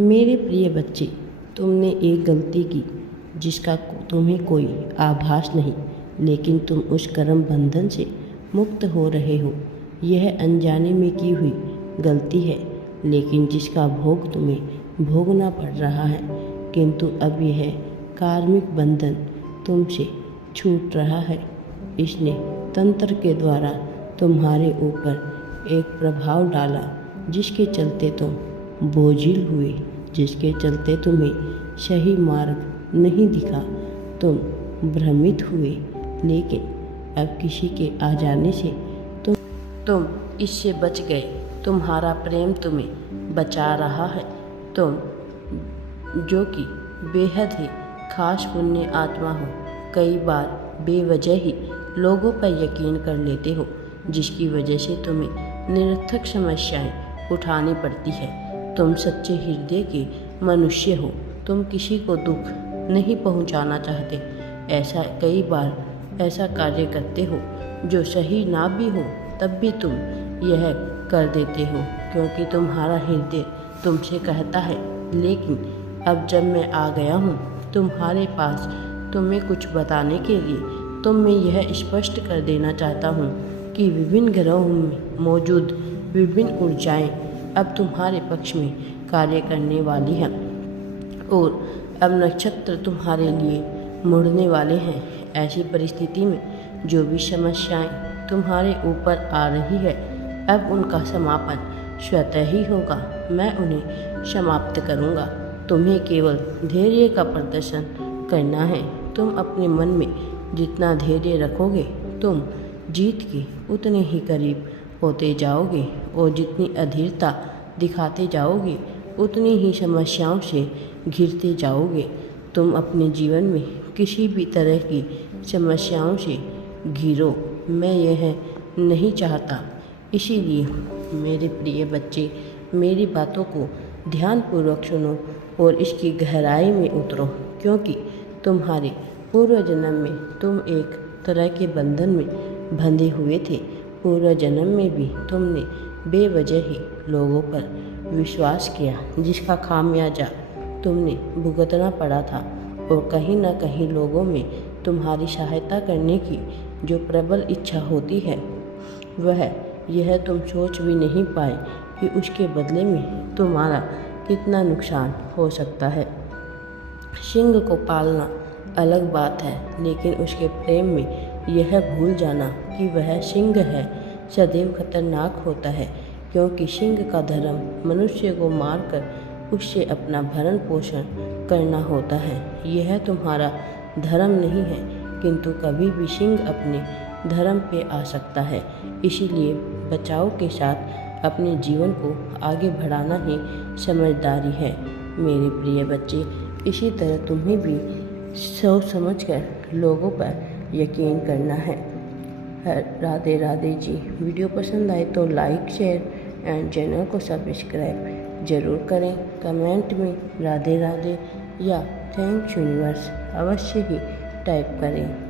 मेरे प्रिय बच्चे, तुमने एक गलती की जिसका तुम्हें कोई आभास नहीं, लेकिन तुम उस कर्म बंधन से मुक्त हो रहे हो। यह अनजाने में की हुई गलती है, लेकिन जिसका भोग तुम्हें भोगना पड़ रहा है। किंतु अब यह कार्मिक बंधन तुमसे छूट रहा है। इसने तंत्र के द्वारा तुम्हारे ऊपर एक प्रभाव डाला, जिसके चलते तुम बोझिल हुए, जिसके चलते तुम्हें सही मार्ग नहीं दिखा। तुम भ्रमित हुए, लेकिन अब किसी के आ जाने से तुम इससे बच गए। तुम्हारा प्रेम तुम्हें बचा रहा है। तुम जो कि बेहद ही खास पुण्य आत्मा हो, कई बार बेवजह ही लोगों पर यकीन कर लेते हो, जिसकी वजह से तुम्हें निरर्थक समस्याएं उठानी पड़ती है। तुम सच्चे हृदय के मनुष्य हो। तुम किसी को दुख नहीं पहुंचाना चाहते। ऐसा कई बार ऐसा कार्य करते हो जो सही ना भी हो, तब भी तुम यह कर देते हो क्योंकि तुम्हारा हृदय तुमसे कहता है। लेकिन अब जब मैं आ गया हूँ तुम्हारे पास तुम्हें कुछ बताने के लिए, तो मैं यह स्पष्ट कर देना चाहता हूँ कि विभिन्न ग्रहों में मौजूद विभिन्न ऊर्जाएं अब तुम्हारे पक्ष में कार्य करने वाली हैं और अब नक्षत्र तुम्हारे लिए मुड़ने वाले हैं। ऐसी परिस्थिति में जो भी समस्याएं तुम्हारे ऊपर आ रही है, अब उनका समापन स्वतः ही होगा। मैं उन्हें समाप्त करूंगा। तुम्हें केवल धैर्य का प्रदर्शन करना है। तुम अपने मन में जितना धैर्य रखोगे, तुम जीत के उतने ही करीब होते जाओगे और जितनी अधीरता दिखाते जाओगे, उतनी ही समस्याओं से घिरते जाओगे। तुम अपने जीवन में किसी भी तरह की समस्याओं से घिरो, मैं यह नहीं चाहता। इसीलिए मेरे प्रिय बच्चे, मेरी बातों को ध्यानपूर्वक सुनो और इसकी गहराई में उतरो, क्योंकि तुम्हारे पूर्व जन्म में तुम एक तरह के बंधन में बंधे हुए थे। पूर्व जन्म में भी तुमने बेवजह ही लोगों पर विश्वास किया, जिसका खामियाजा तुमने भुगतना पड़ा था। और कहीं ना कहीं लोगों में तुम्हारी सहायता करने की जो प्रबल इच्छा होती है, वह यह तुम सोच भी नहीं पाए कि उसके बदले में तुम्हारा कितना नुकसान हो सकता है। सिंह को पालना अलग बात है, लेकिन उसके प्रेम में यह भूल जाना कि वह सिंह है सदैव खतरनाक होता है, क्योंकि सिंह का धर्म मनुष्य को मारकर उससे अपना भरण पोषण करना होता है। यह तुम्हारा धर्म नहीं है, किंतु कभी भी सिंह अपने धर्म पे आ सकता है। इसीलिए बचाव के साथ अपने जीवन को आगे बढ़ाना ही समझदारी है। मेरे प्रिय बच्चे, इसी तरह तुम्हें भी सोच समझकर लोगों पर यकीन करना है। राधे राधे जी। वीडियो पसंद आए तो लाइक, शेयर एंड चैनल को सब्सक्राइब जरूर करें। कमेंट में राधे राधे या थैंक्स यूनिवर्स अवश्य ही टाइप करें।